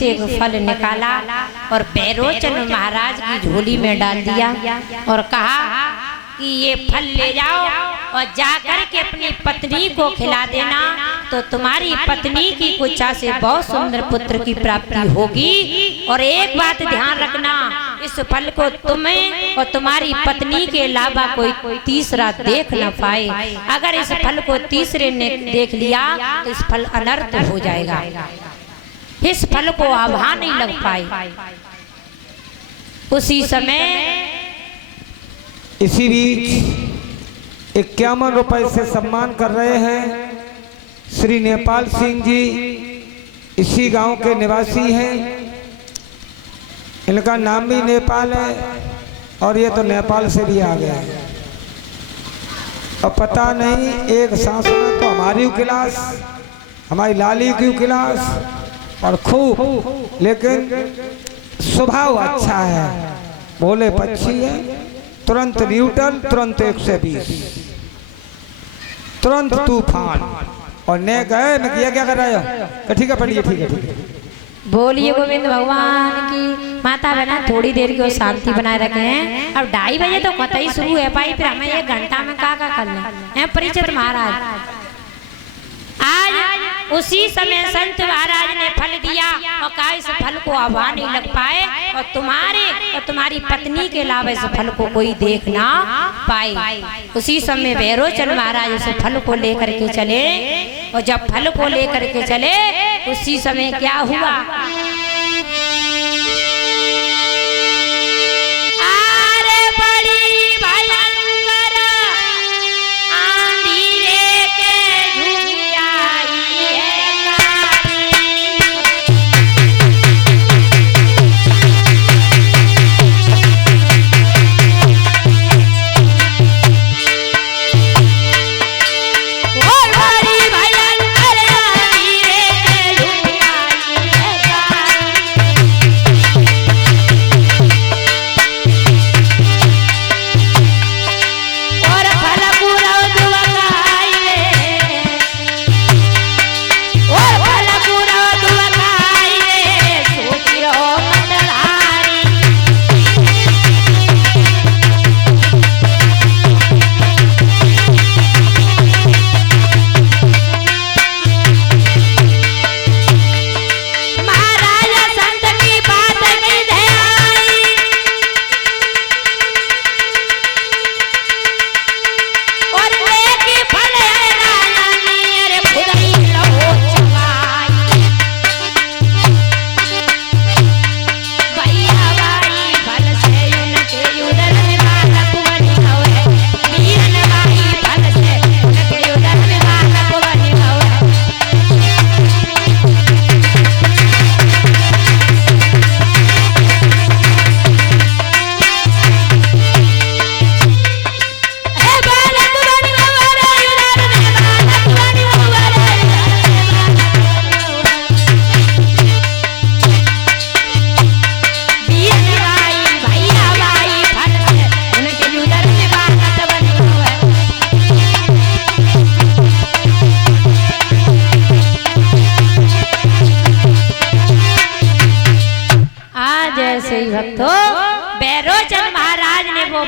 से एक फल निकाला और बैरोचन महाराज की झोली में डाल दिया और कहा कि ये फल ले जाओ और जाकर के अपनी पत्नी को खिला देना, तो तुम्हारी पत्नी की कुच्छा से बहुत सुंदर पुत्र की प्राप्ति होगी। और एक बात ध्यान रखना, इस फल को तुम्हें और तुम्हारी पत्नी के अलावा कोई तीसरा देख न पाए। अगर इस फल को तीसरे ने देख लिया तो इस फल अनर्थ हो जाएगा। इस फल को आभा नहीं लग पाई। उसी समय इसी बीच 51 रुपए से सम्मान कर रहे हैं श्री नेपाल सिंह जी, इसी गांव के निवासी हैं। इनका नाम भी नेपाल है और ये तो नेपाल से भी आ गया है। अब पता नहीं एक सांस में तो हमारी क्लास, हमारी लाली की क्लास और खूब, लेकिन स्वभाव अच्छा है, बोले पक्षी है, तुरंत न्यूटन, तुरंत 120, तुरंत तूफान। और ने गए मैं किया क्या कर रहे हो? ठीक है पढ़िए, ठीक है ठीक है। बोलिए गोविंद भगवान की। माता बहना थोड़ी देर की शांति बनाए रखे हैं। अब 2:30 बजे तो कतई शुरू है पाई, फिर हमें 1 घंटा में का करना है। परिचित महाराज आज उसी समय संत महाराज ने फल दिया और कहा इस फल को आभा नहीं लग पाए और तुम्हारी पत्नी के अलावा इस फल को कोई देख ना पाए। उसी समय बैरोचन महाराज इस फल को लेकर के चले और जब फल को लेकर के चले उसी समय क्या हुआ,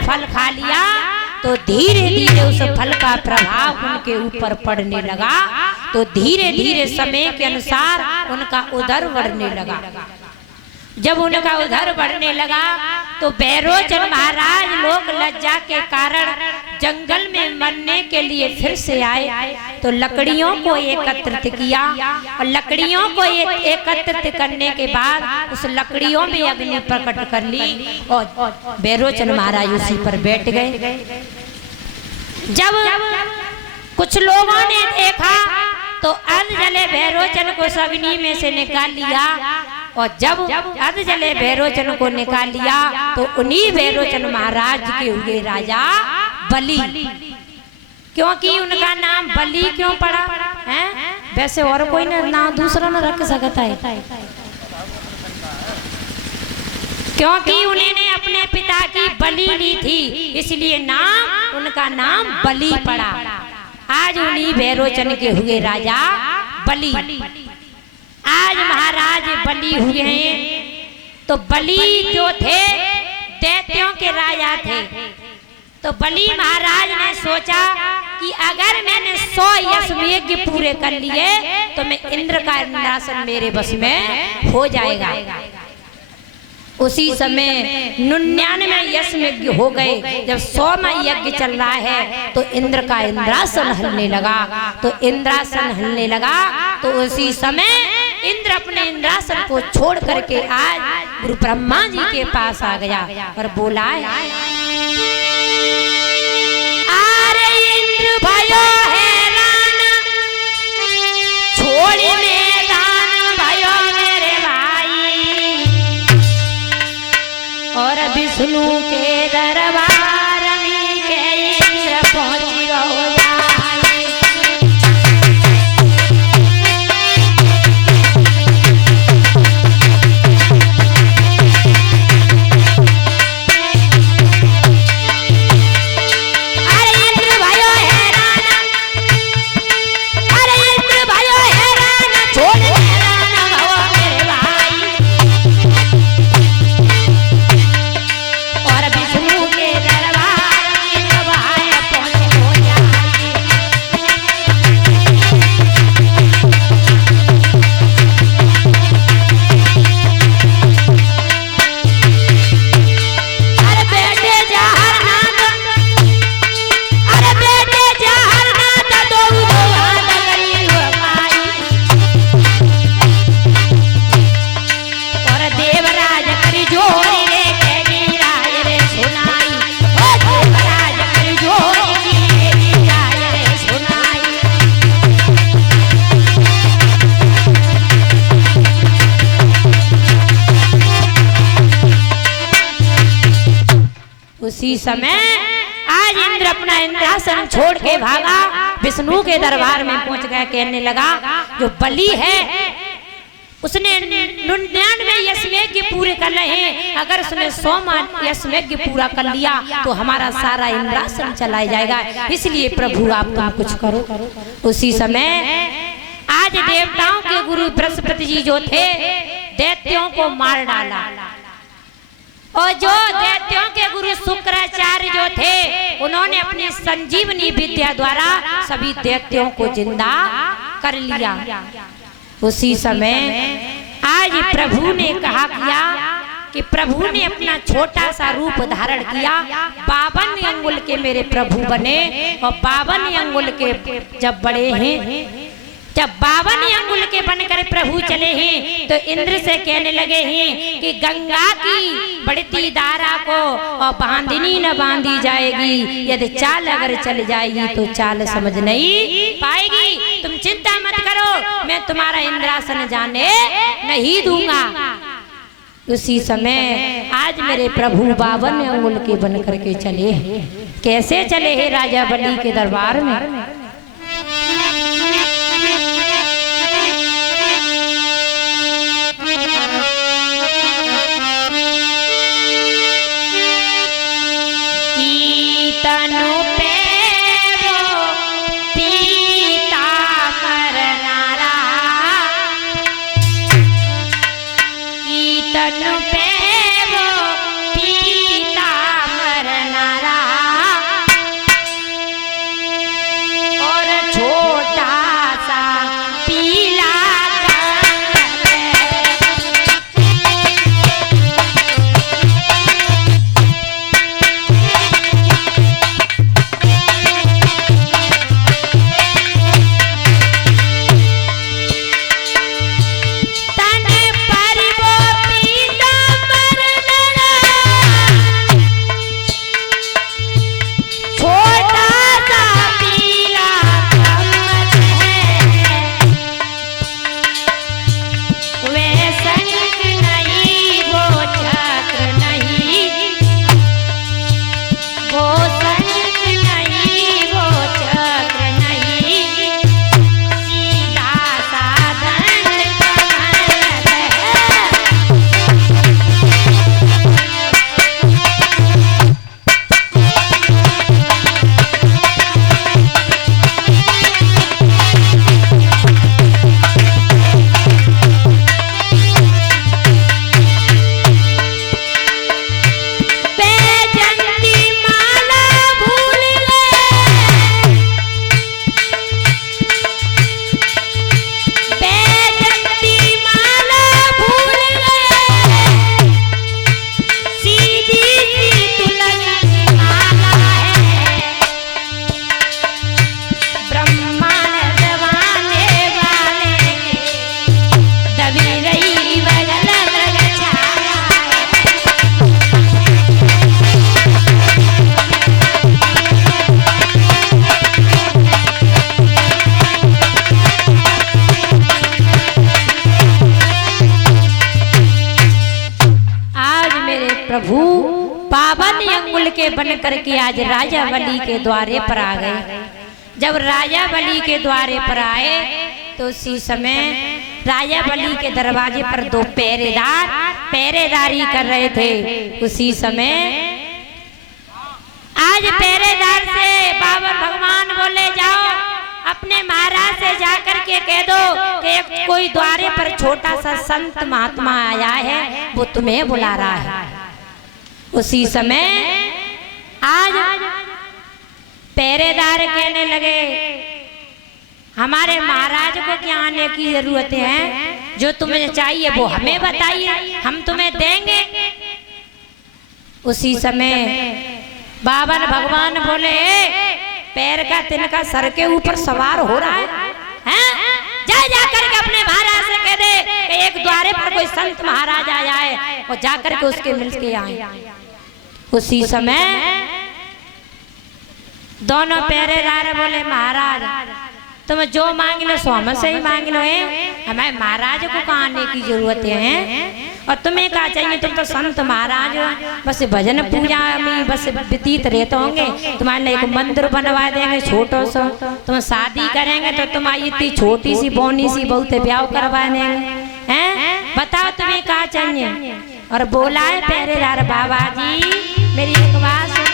फल खा लिया तो धीरे धीरे उस फल का प्रभाव उनके ऊपर पड़ने लगा। तो धीरे धीरे समय के अनुसार उनका उदर बढ़ने लगा। जब उनका उदर बढ़ने लगा तो बैरोचन महाराज लोग लज्जा के कारण जंगल में मरने के लिए फिर से आए। तो लकड़ियों को एकत्रित किया और लकड़ियों को एकत्रित करने के बाद उस लकड़ियों में अग्नि प्रकट कर ली और बैरोचन महाराज उसी पर बैठ गए। जब कुछ लोगों ने देखा तो अर्ध जले बैरोचन को अग्नि में से निकाल लिया और जब अर्ध जले बैरोचन को निकाल लिया तो उन्हीं बैरोचन महाराज के हुए राजा बलि। क्योंकि उनका नाम बलि क्यों पड़ा है? वैसे और कोई नाम दूसरा न रख सकता है, क्योंकि उन्होंने अपने पिता की बलि ली थी, इसलिए नाम उनका नाम बलि पड़ा। आज उन्हीं बैरोचन के हुए राजा बलि। आज महाराज बलि हुए हैं, तो बलि जो थे दैत्यों के राजा थे। तो बलि महाराज ने सोचा कि अगर मैंने 100 यज्ञ पूरे कर लिए तो मैं इंद्र का इंद्रासन मेरे बस में हो जाएगा। उसी समय 99 यज्ञ हो गए। जब 100वां यज्ञ चल रहा है तो इंद्र का इंद्रासन हिलने लगा। तो इंद्रासन हिलने लगा तो उसी समय इंद्र अपने इंद्रासन को छोड़ करके आज गुरु ब्रह्मा जी के पास आ गया और बोला है, अरे इंद्र भयो हैरान छोड़ मैदान भयो मेरे भाई, और विष्णु के दरबार में के इंद्र पहुंच गो जाए। अरे इंद्र भयो हैरान, अरे इंद्र भयो हैरान छोड़ मैदान भयो मेरे भाई, और विष्णु के दरबार में जब आए पहुंच हो जाए। अरे बेटे जहरनाथ, अरे बेटे जहरनाथ दो दो हाथ करी माई, और देवराज करी जोरी रे के गिराए रे सुनाई, ओ देवराज करी जोरी रे गिराए रे सुनाई। उसी समय आज इंद्र अपना इंद्रासन छोड़ के भागा, विष्णु के दरबार में पहुंच गया। कहने लगा जो बलि है उसने 99 यज्ञ पूरे कर रहे हैं, अगर उसने 100 यज्ञ पूरा कर लिया तो हमारा सारा इंद्रासन चला जाएगा, इसलिए प्रभु आप तुम कुछ करो। उसी समय आज देवताओं के गुरु बृहस्पति जी जो थे दैत्यों को मार डाला, और जो दैत्यों के गुरु शुक्राचार्य जो थे उन्होंने अपनी संजीवनी विद्या द्वारा सभी दैत्यों को जिंदा कर लिया। उसी समय आज प्रभु ने कहा किया कि प्रभु ने अपना छोटा सा रूप धारण किया, 52 अंगुल के मेरे प्रभु बने, और 52 अंगुल के जब बड़े हैं, जब 52 अंगुल के बनकर प्रभु चले हैं तो इंद्र से कहने लगे हैं कि गंगा की बढ़ती धारा को और बांधनी न बांधी जाएगी, यदि चाल अगर चल जाएगी तो चाल समझ नहीं पाएगी। तुम चिंता मत करो, मैं तुम्हारा इंद्रासन जाने नहीं दूंगा। उसी समय आज मेरे प्रभु 52 अंगुल के बन करके चले। कैसे चले हैं राजा बलि के दरबार में? तनु पे वो पीताम्बर नारा, तनु पे वो पीताम्बर नारा, और छोटा सा पीला तन पर वो पीताम्बर प्रभु पावन अंगुल के बन करके आज राजा बलि के द्वारे पर आ गए। जब राजा बलि के द्वारे पर आए तो उसी समय राजा बलि के दरवाजे पर दो पहरेदार पहरेदारी कर रहे थे। उसी समय आज पहरेदार से बाबर भगवान बोले, जाओ अपने महाराज से जाकर के कह दो कि कोई द्वारे पर छोटा सा संत महात्मा आया है, वो तुम्हें बुला रहा है। उसी समय आज पहरेदार कहने लगे, हमारे महाराज को क्या आने की जरूरत है, जो तुम्हें चाहिए वो हमें बताइए, हम तुम्हें देंगे। उसी समय बाबर भगवान बोले, पैर का तिनका सर के ऊपर सवार हो रहा है? जा करके अपने महाराज से कह दे कि एक द्वारे पर कोई संत महाराज आया है और जाकर के उसके मिल के आए। उसी समय दोनों पहरेदार बोले, महाराज तुम जो मांग लो सो हमसे ही मांग लो है, हमें महाराज को कहाँ आने की जरूरत है, और तुम्हें क्या चाहिए, तुम तो संत महाराज हो, बस भजन पूजा में बस व्यतीत रहते होंगे, तुम्हारे लिए एक मंदिर बनवा देंगे छोटा सा, तुम शादी करेंगे तो तुम्हारी इतनी छोटी सी बोनी सी बहुत ब्याह करवा देंगे, हैं बताओ तुम्हें क्या चाहिए। और बोला है पहरेदार, बाबा जी मेरी एक बात सुन,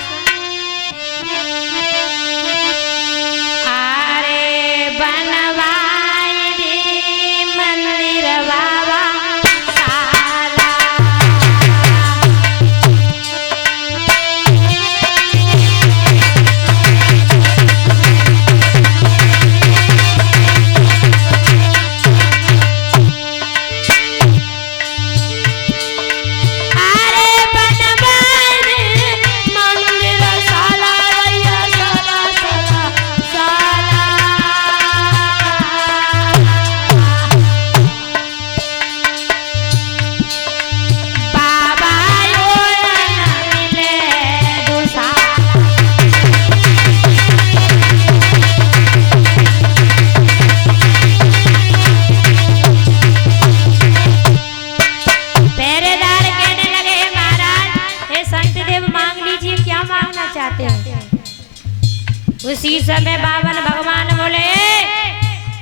उसी समय बावन भगवान बोले,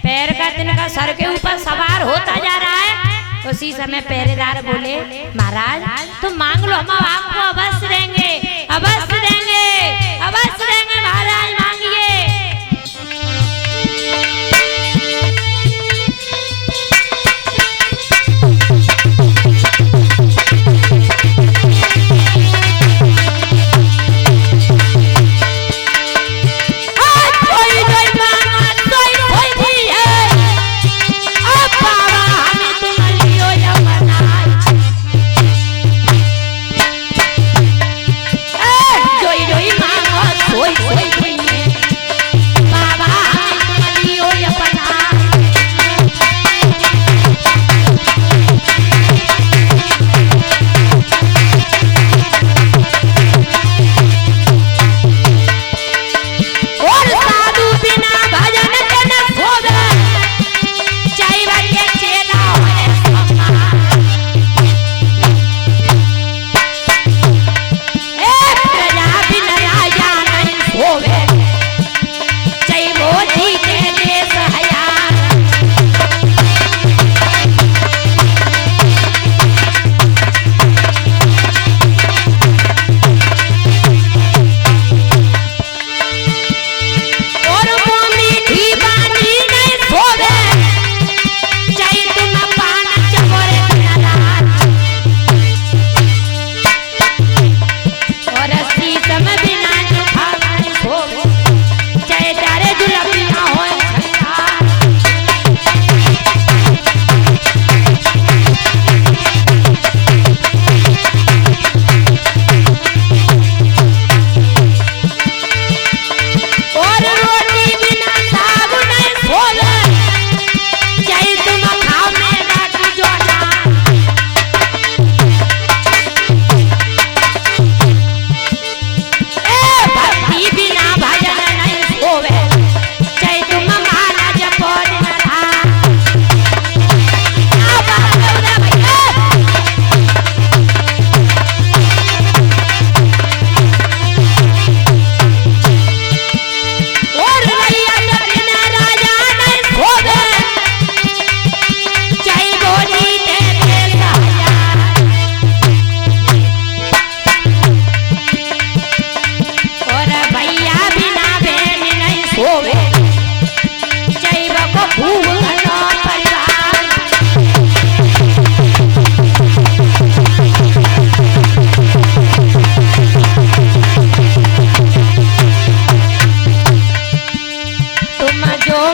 पैर का तिनका सर के ऊपर सवार होता जा रहा है। उसी समय पहरेदार बोले, महाराज तुम मांग लो, हम आपको अवश्य देंगे, अवश्य देंगे, अवश्य देंगे, महाराज मांगिए। जो